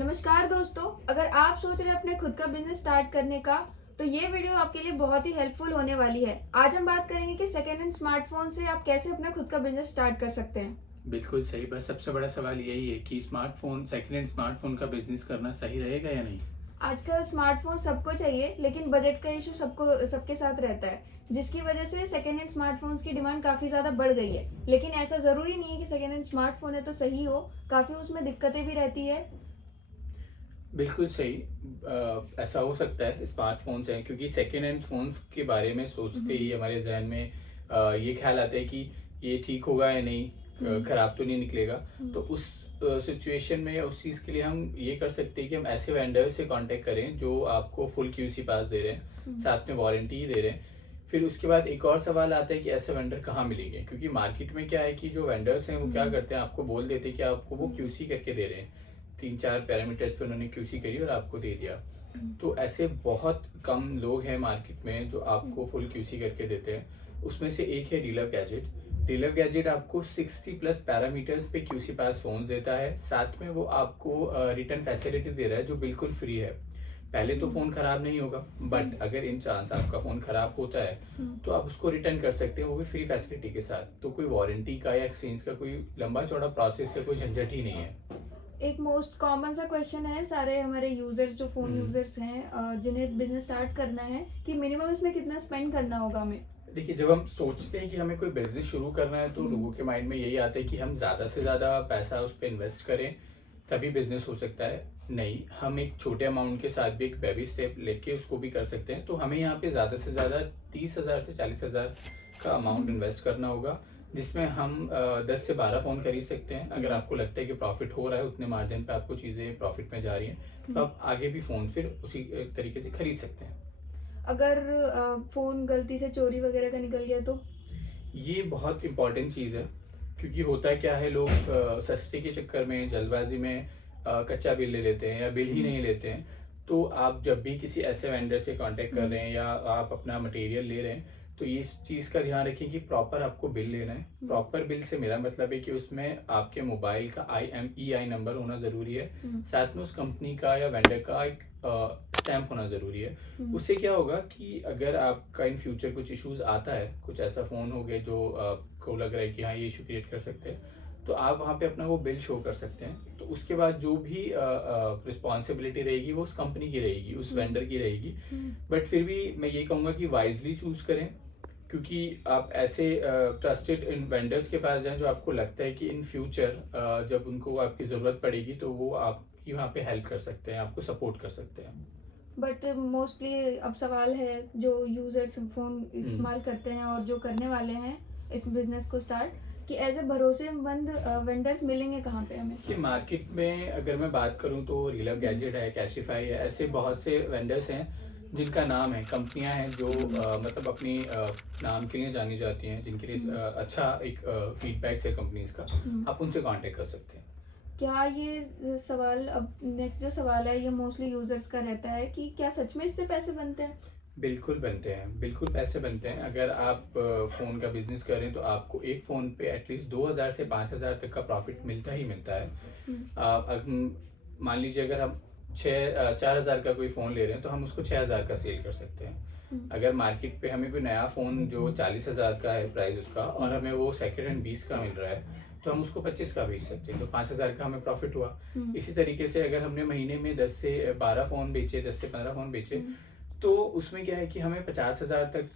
नमस्कार दोस्तों, अगर आप सोच रहे हैं अपने खुद का बिजनेस स्टार्ट करने का तो ये वीडियो आपके लिए बहुत ही हेल्पफुल होने वाली है। आज हम बात करेंगे कि सेकेंड हैंड स्मार्टफोन से आप कैसे अपना खुद का बिजनेस स्टार्ट कर सकते हैं। बिल्कुल सही। बस सबसे बड़ा सवाल यही है कि स्मार्टफोन सेकंड हैंड स्मार्टफोन का बिजनेस करना सही रहेगा या नहीं। आजकल स्मार्टफोन सबको चाहिए, लेकिन बजट का इशू सबके साथ रहता है, जिसकी वजह से सेकेंड हैंड स्मार्टफोन्स की डिमांड काफी ज्यादा बढ़ गई है। लेकिन ऐसा जरूरी नहीं है कि सेकेंड हैंड स्मार्टफोन है तो सही हो, काफी उसमें दिक्कतें भी रहती है। बिल्कुल सही। ऐसा हो सकता है स्मार्टफोन्स हैं, क्योंकि सेकेंड हैंड फोन्स के बारे में सोचते ही हमारे जहन में ये ख्याल आता है कि ये ठीक होगा या नहीं, खराब तो नहीं निकलेगा। तो उस सिचुएशन में या उस चीज़ के लिए हम ये कर सकते हैं कि हम ऐसे वेंडर्स से कांटेक्ट करें जो आपको फुल क्यूसी पास दे रहे हैं, साथ में वारंटी दे रहे हैं। फिर उसके बाद एक और सवाल आता है कि ऐसे वेंडर कहाँ मिलेंगे, क्योंकि मार्केट में क्या है कि जो वेंडर्स हैं वो क्या करते हैं, आपको बोल देते हैं कि आपको वो क्यूसी करके दे रहे हैं, 3-4 पैरामीटर्स पे उन्होंने क्यूसी करी और आपको दे दिया। तो ऐसे बहुत कम लोग हैं मार्केट में जो आपको फुल क्यूसी करके देते हैं। उसमें से एक है डीलर गैजेट। डीलर गैजेट आपको 60+ पैरामीटर्स पे क्यूसी पास फोन देता है, साथ में वो आपको रिटर्न फैसिलिटी दे रहा है जो बिल्कुल फ्री है। पहले तो फोन खराब नहीं होगा, बट अगर इन चांस आपका फोन खराब होता है तो आप उसको रिटर्न कर सकते हैं, वो भी फ्री फैसिलिटी के साथ। तो कोई वारंटी का या एक्सचेंज का कोई लंबा चौड़ा प्रोसेस या कोई झंझट ही नहीं है। एक मोस्ट कॉमन सा क्वेश्चन है सारे हमारे यूजर्स जो फोन यूजर्स हैं, जिन्हें बिजनेस स्टार्ट करना है, कि मिनिमम इसमें कितना स्पेंड करना होगा हमें। देखिए, जब हम सोचते हैं कि हमें कोई बिजनेस शुरू करना है तो लोगों के माइंड में यही आता है कि हम ज्यादा से ज्यादा पैसा उस पर इन्वेस्ट करें तभी बिजनेस हो सकता है। नहीं, हम एक छोटे अमाउंट के साथ भी एक बेबी स्टेप लेके उसको भी कर सकते हैं। तो हमें यहाँ पे ज्यादा से ज्यादा 30,000 से 40,000 का अमाउंट इन्वेस्ट करना होगा, जिसमें हम 10 से 12 फोन खरीद सकते हैं। अगर आपको लगता है कि प्रॉफिट हो रहा है, उतने मार्जिन पे आपको चीजें प्रॉफिट में जा रही हैं, तो आप आगे भी फोन फिर उसी तरीके से खरीद सकते हैं। अगर फोन गलती से चोरी वगैरह का निकल गया तो ये बहुत इंपॉर्टेंट चीज़ है, क्योंकि होता क्या है, लोग सस्ते के चक्कर में जल्दबाजी में कच्चा बिल ले लेते हैं या बिल ही नहीं लेते हैं। तो आप जब भी किसी ऐसे वेंडर से कांटेक्ट कर रहे हैं या आप अपना मटेरियल ले रहे हैं, तो ये इस चीज़ का ध्यान रखें कि प्रॉपर आपको बिल लेना है। प्रॉपर बिल से मेरा मतलब है कि उसमें आपके मोबाइल का IMEI नंबर होना ज़रूरी है, साथ में उस कंपनी का या वेंडर का एक स्टैम्प होना ज़रूरी है। उससे क्या होगा कि अगर आपका इन फ्यूचर कुछ इश्यूज आता है, कुछ ऐसा फ़ोन हो गया जो आपको लग रहा है कि हाँ ये इशू क्रिएट कर सकते हैं, तो आप वहाँ पे अपना वो बिल शो कर सकते हैं। तो उसके बाद जो भी रिस्पॉन्सिबिलिटी रहेगी वो उस कंपनी की रहेगी, उस वेंडर की रहेगी। बट फिर भी मैं ये कहूँगा कि वाइजली चूज करें, क्योंकि आप ऐसे ट्रस्टेड इन वेंडर्स के पास जाएं जो आपको लगता है कि इन फ्यूचर जब उनको आपकी ज़रूरत पड़ेगी तो वो आपकी वहाँ पे हेल्प कर सकते हैं, आपको सपोर्ट कर सकते हैं। बट मोस्टली अब सवाल है जो यूजर्स फोन इस्तेमाल करते हैं और जो करने वाले हैं इस बिजनेस को स्टार्ट, कि एज ए भरोसेमंद वेंडर्स मिलेंगे कहाँ पे हमें। कि मार्केट में अगर मैं बात करूं तो रीलर गैजेट है, कैशिफाई है, ऐसे बहुत से वेंडर्स हैं जिनका नाम है, कंपनियां हैं जो मतलब अपनी नाम के लिए जानी जाती हैं, जिनके लिए अच्छा एक फीडबैक है कंपनीज का। आप उनसे कांटेक्ट कर सकते हैं। क्या ये सवाल, अब नेक्स्ट जो सवाल है ये मोस्टली यूजर्स का रहता है कि क्या सच में इससे पैसे बनते हैं। बिल्कुल बनते हैं, बिल्कुल पैसे बनते हैं। अगर आप फ़ोन का बिजनेस करें तो आपको एक फ़ोन पे एटलीस्ट 2,000 से 5,000 तक का प्रॉफिट मिलता ही मिलता है। मान लीजिए अगर हम 4,000 का कोई फ़ोन ले रहे हैं तो हम उसको 6,000 का सेल कर सकते हैं। अगर मार्केट पे हमें कोई नया फ़ोन जो 40,000 का है प्राइस उसका, और हमें वो सेकेंड हैंड 20 का मिल रहा है, तो हम उसको 25 का बेच सकते हैं, तो 5,000 का हमें प्रॉफिट हुआ। इसी तरीके से अगर हमने महीने में 10 से 12 फ़ोन बेचे, 10 से 15 फ़ोन बेचे, तो उसमें क्या है कि हमें 50,000 तक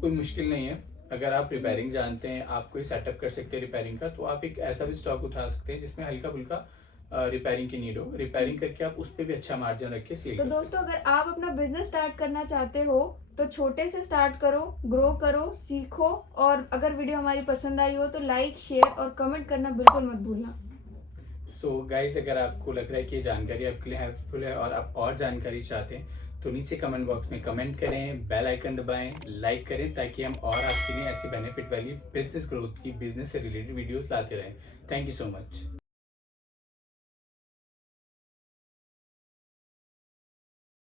कोई मुश्किल नहीं है। अगर आप रिपेयरिंग जानते हैं, आप कोई सेटअप कर सकते हैं रिपेयरिंग का, तो आप एक ऐसा भी स्टॉक उठा सकते हैं जिसमें हल्का फुल्का रिपेयरिंग की नीड हो। रिपेयरिंग करके आप उस पर भी अच्छा मार्जिन रख के सेल तो कर दोस्तों, अगर आप अपना बिजनेस स्टार्ट करना चाहते हो तो छोटे से स्टार्ट करो, ग्रो करो, सीखो। और अगर वीडियो हमारी पसंद आई हो तो लाइक, शेयर और कमेंट करना बिल्कुल मत भूलना। सो गाइज, अगर आपको लग रहा है कि ये जानकारी आपके लिए हेल्पफुल है और आप और जानकारी चाहते हैं, तो नीचे कमेंट बॉक्स में कमेंट करें, बेल आइकन दबाएं, लाइक करें, ताकि हम और आपके लिए ऐसी बेनिफिट वाली बिजनेस ग्रोथ की, बिजनेस से रिलेटेड वीडियोस लाते रहें। Thank you so much.